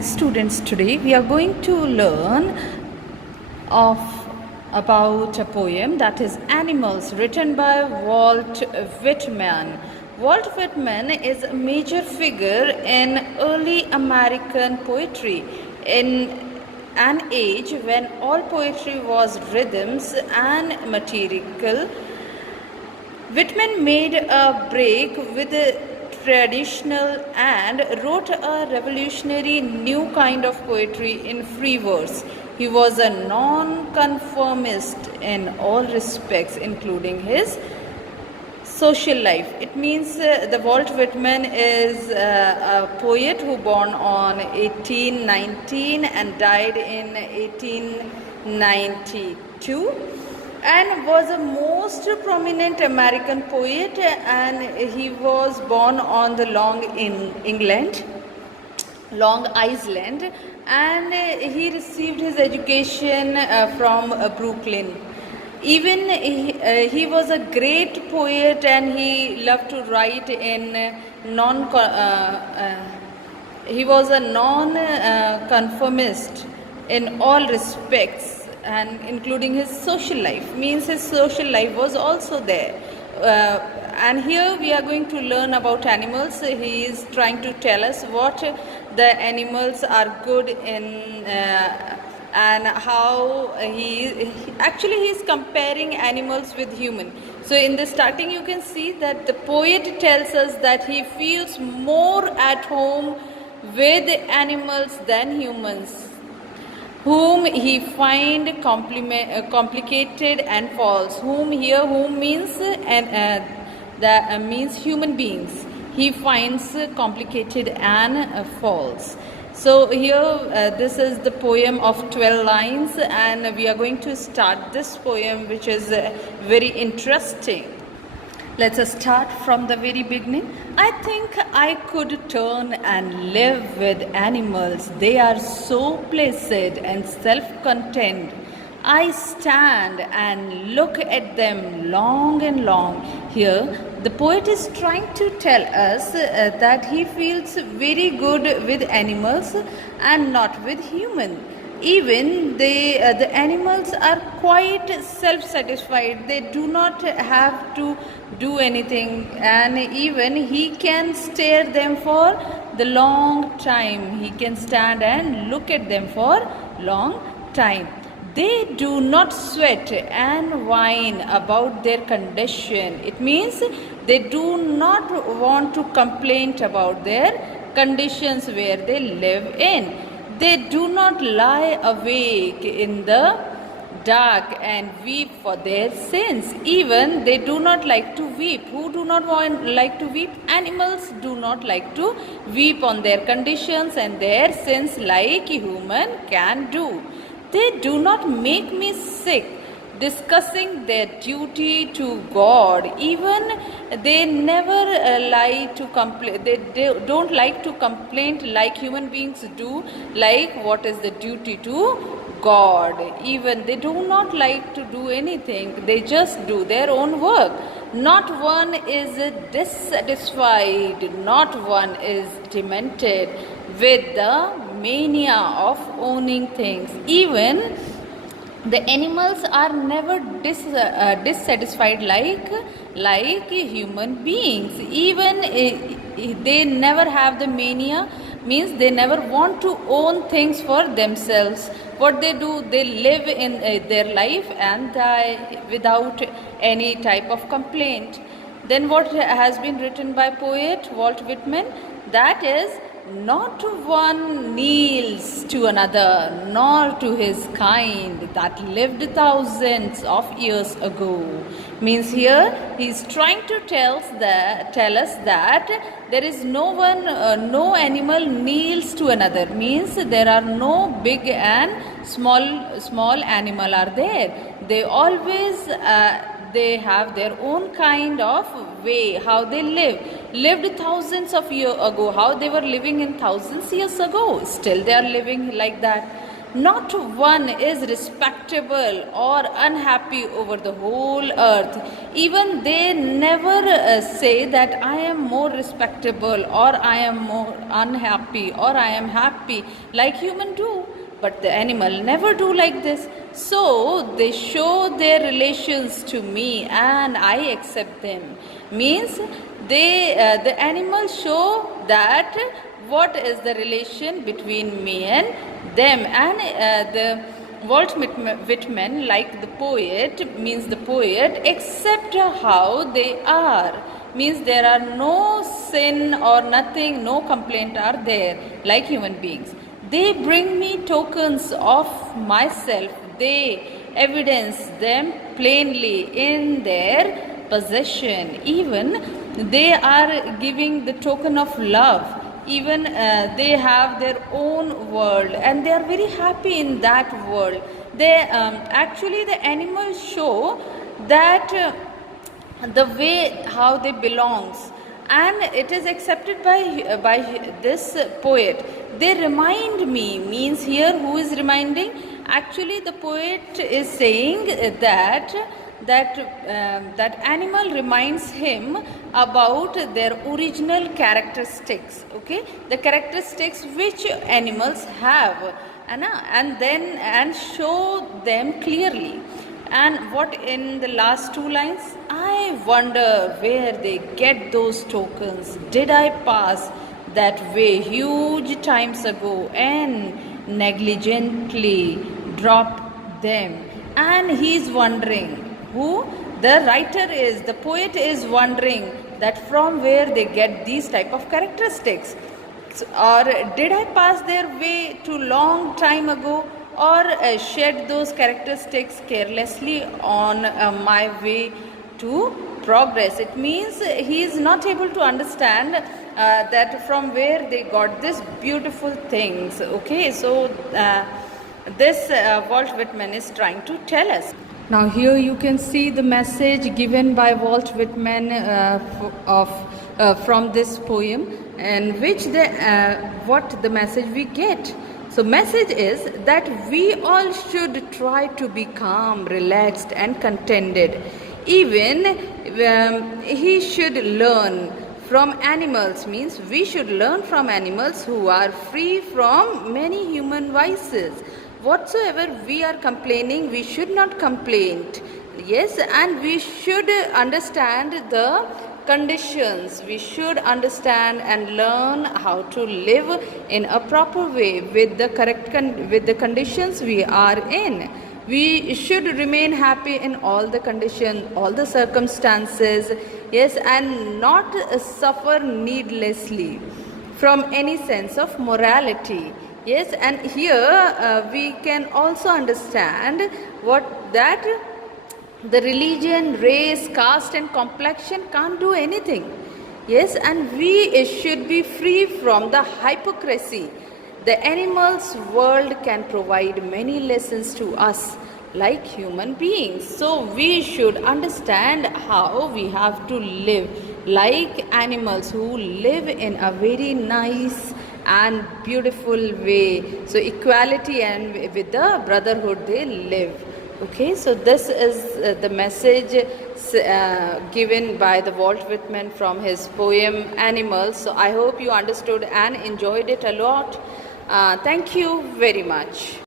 Students, today we are going to learn of about a poem that is Animals, written by Walt Whitman. Walt Whitman is a major figure in early American poetry in an age when all poetry was rhythms and material. Whitman made a break with the traditional and wrote a revolutionary new kind of poetry in free verse. He was a non-conformist in all respects, including his social life. It means the Walt Whitman is a poet who born on 1819 and died in 1892 and was a most prominent American poet, and he was born on the Long Island, and he received his education from Brooklyn. Even he was a great poet, and he loved to write in he was a non-conformist in all respects, and including his social life. Means his social life was also there. And here we are going to learn about animals. He is trying to tell us what the animals are good in and how he is comparing animals with human. So in the starting you can see that the poet tells us that he feels more at home with animals than humans, whom he find complicated and false. Whom means means human beings. He finds complicated and false. So here this is the poem of 12 lines, and we are going to start this poem, which is very interesting. Let us start from the very beginning. I think I could turn and live with animals. They are so placid and self-content. I stand and look at them long and long. Here, the poet is trying to tell us that he feels very good with animals and not with humans. Even the animals are quite self-satisfied. They do not have to do anything, and even he can stare them for the long time. He can stand and look at them for long time. They do not sweat and whine about their condition. It means they do not want to complain about their conditions where they live in. They do not lie awake in the dark and weep for their sins. Even they do not like to weep. Who do not like to weep? Animals do not like to weep on their conditions and their sins like human can do. They do not make me sick discussing their duty to God. Even they never lie to complain. They don't like to complain like human beings do, like what is the duty to God. Even they do not like to do anything. They just do their own work. Not one is dissatisfied, not one is demented with the mania of owning things. Even the animals are never dissatisfied like human beings. Even they never have the mania, means they never want to own things for themselves. What they do, they live in their life and die without any type of complaint. Then what has been written by poet Walt Whitman, that is, not one kneels to another, nor to his kind that lived thousands of years ago. Means here he is trying to tell us that there is no one, no animal kneels to another. Means there are no big and small animal are there. They always they have their own kind of way how they lived thousands of years ago. How they were living in thousands years ago, still they are living like that. Not one is respectable or unhappy over the whole earth. Even they never say that I am more respectable or I am more unhappy or I am happy like human do. But the animal never do like this. So they show their relations to me and I accept them. Means the animals show that what is the relation between me and them. And the Walt Whitman, like the poet, means the poet, accept how they are. Means there are no sin or nothing, no complaint are there like human beings. They bring me tokens of myself. They evidence them plainly in their possession. Even they are giving the token of love. Even they have their own world and they are very happy in that world. They actually the animals show that the way how they belongs, and it is accepted by this poet. They remind me, means here who is reminding? Actually the poet is saying that animal reminds him about their original characteristics, okay, the characteristics which animals have, and show them clearly. And what in the last two lines? I wonder where they get those tokens. Did I pass that way huge times ago and negligently drop them? And he is wondering, who? The writer is, the poet is wondering that from where they get these type of characteristics. Or did I pass their way too long time ago, or shed those characteristics carelessly on my way to progress? It means he is not able to understand that from where they got these beautiful things. Okay, so this Walt Whitman is trying to tell us. Now here you can see the message given by Walt Whitman from this poem, and which what the message we get. So message is that we all should try to be calm, relaxed and contented. Even he should learn from animals, means we should learn from animals who are free from many human vices. Whatsoever we are complaining, we should not complain. Yes, and we should understand the conditions. We should understand and learn how to live in a proper way with the correct with the conditions we are in. We should remain happy in all the conditions, all the circumstances. Yes, and not suffer needlessly from any sense of morality. Yes, and here we can also understand what that the religion, race, caste and complexion can't do anything. Yes, and we should be free from the hypocrisy. The animals world can provide many lessons to us like human beings. So we should understand how we have to live like animals who live in a very nice and beautiful way. So equality and with the brotherhood they live. Okay, so this is the message given by the Walt Whitman from his poem Animals. So I hope you understood and enjoyed it a lot. Thank you very much.